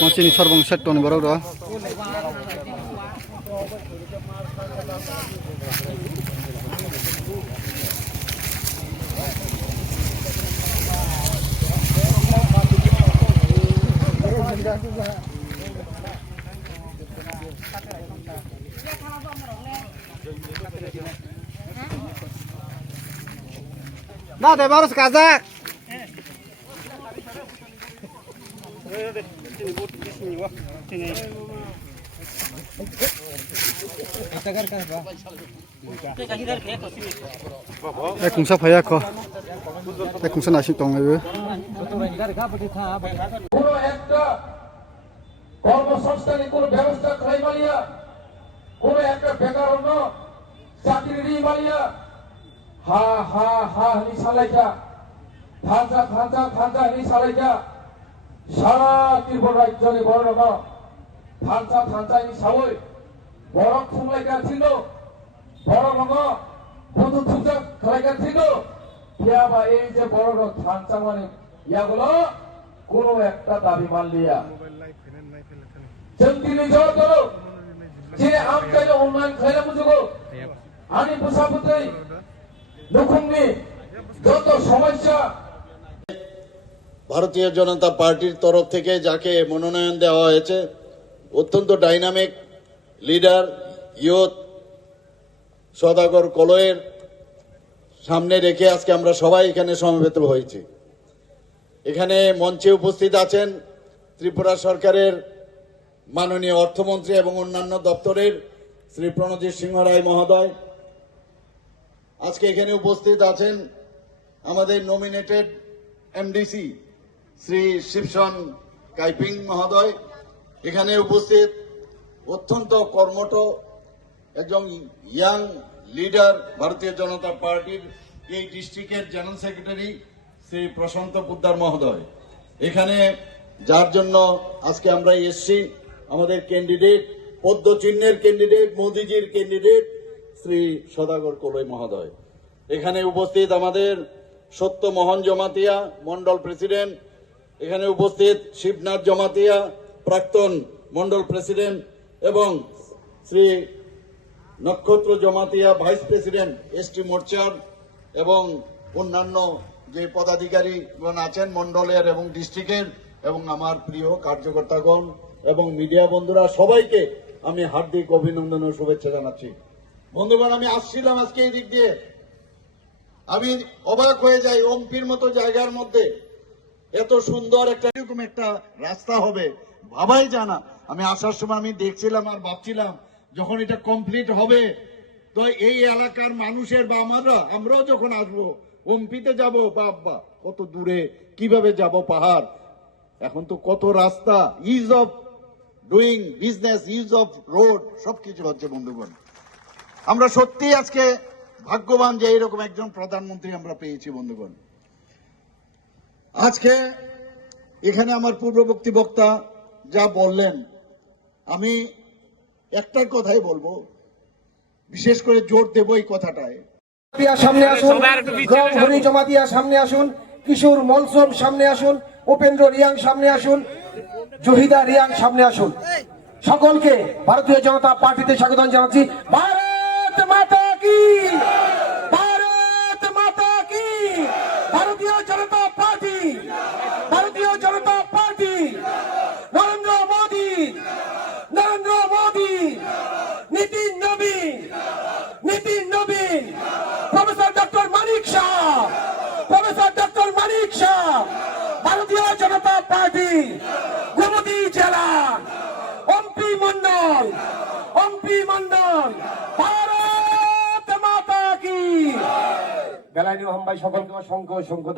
Masih sorbong set ton baru doa. Nah, deh baru sekazak. Kungsa phaya ko. Kungsa nasi tong lebe. কোনো একটা কর্মসংস্থানের কোনো ব্যবস্থা খাই মালিয়া, কোনো একটা বেকারণ্য চাকরি মালিয়া, হা হা হা নি সালাইকা, থানসা থানসা থানসা নি সালাইকা, সারা ত্রিপুরা রাজ্যে বড় ন থানসা থানসা নি সাবই বড় খুমলাইকা ছিল বড় নগ বন্ধু থুজা খালাইকা ছিল ইয়াবা এই যে বড় থানসা মানে ইয়াগুলো কোনো একটা দাবি মানলিয়া জন্তিনি জড়ো যে আমকাই অনলাইন খাইলা মুজুগো আনি পোষাপুত্রই লুকুমনি যত সমস্যা ভারতীয় জনতা পার্টির তরফ থেকে যাকে মনোনয়ন দেওয়া হয়েছে অত্যন্ত ডাইনামিক লিডার ইয়ুথ সদাগর কলয়ের সামনে রেখে আজকে আমরা সবাই এখানে সমবেত হয়েছি। এখানে মঞ্চে উপস্থিত আছেন ত্রিপুরা সরকারের মাননীয় অর্থমন্ত্রী এবং অন্যান্য দপ্তরের শ্রী প্রণজিৎ সিংহ রায় মহোদয়। আজকে এখানে উপস্থিত আছেন আমাদের নমিনেটেড এমডিসি শ্রী শিবসন কাইপিং মহোদয়। এখানে উপস্থিত অত্যন্ত কর্মঠ একজন ইয়াং লিডার ভারতীয় জনতা পার্টির এই ডিস্ট্রিক্টের জেনারেল সেক্রেটারি শ্রী প্রশান্ত পোদ্দার মহোদয়। এখানে যার জন্য আজকে আমরা এসছি আমাদের ক্যান্ডিডেট পদ্ম চিহ্নের ক্যান্ডিডেট মোদিজির ক্যান্ডিডেট শ্রী সদাগর কলই মহোদয়। এখানে উপস্থিত আমাদের সত্য মোহন জমাতিয়া মন্ডল প্রেসিডেন্ট, এখানে উপস্থিত শিবনাথ জমাতিয়া প্রাক্তন মন্ডল প্রেসিডেন্ট এবং শ্রী নক্ষত্র জমাতিয়া ভাইস প্রেসিডেন্ট এসটি মোর্চার এবং অন্যান্য যে পদাধিকারীগণ আছেন মন্ডলের এবং ডিস্ট্রিক্টের এবং আমার প্রিয় কার্যকর্তাগণ এবং মিডিয়া বন্ধুরা সবাইকে আমি হার্দিক অভিনন্দন ও শুভেচ্ছা জানাচ্ছি। বন্ধুগণ, আমি আসছিলাম আজকে এই দিক দিয়ে, আমি অবাক হয়ে যাই ওমপির মতো জায়গার মধ্যে এত সুন্দর একটা এরকম একটা রাস্তা হবে ভাবাই জানা। আমি আসার সময় আমি দেখছিলাম আর ভাবছিলাম যখন এটা কমপ্লিট হবে তো এই এলাকার মানুষের বা আমরাও যখন আসবো ওমপিতে যাব বাবা কত দূরে কিভাবে যাব পাহাড়। এখন তো কত রাস্তা, is of doing business, is of road সবকিছু হচ্ছে। বন্ধুগণ, আমরা সত্যি আজকে ভাগ্যবান যে এরকম একজন প্রধানমন্ত্রী আমরা পেয়েছি। বন্ধুগণ, আজকে এখানে আমার পূর্ববর্তী বক্তা যা বললেন আমি একটাই কথাই বলবো, বিশেষ করে জোর দেব এই কথাটায়। সামনে আসুন, হরি জমাতিয়া সামনে আসুন, কিশোর মলসম সামনে আসুন, উপেন্দ্র রিয়াং সামনে আসুন, জহিদা রিয়াং সামনে আসুন। সকলকে ভারতীয় জনতা পার্টিতে স্বাগত জানাচ্ছি। ভারত মাতা কি, ভারত মাতা কি, ভারতীয় জনতা পার্টি, ভারতীয় জনতা পার্টি, নরেন্দ্র মোদী, নরেন্দ্র মোদী, নীতিন নবীন, নীতিন নবীন, প্রফেসর ডক্টর মানিক শাহ, প্রফেসর ডক্টর মানিক শাহ, ভারতীয় জনতা পার্টি গোমতী জেলা এমপি মন্ডল, এমপি মন্ডল, ভারত মাতা কি। বেলায় নিয়ম ভাই সকলকে অসংখ্য অসংখ্য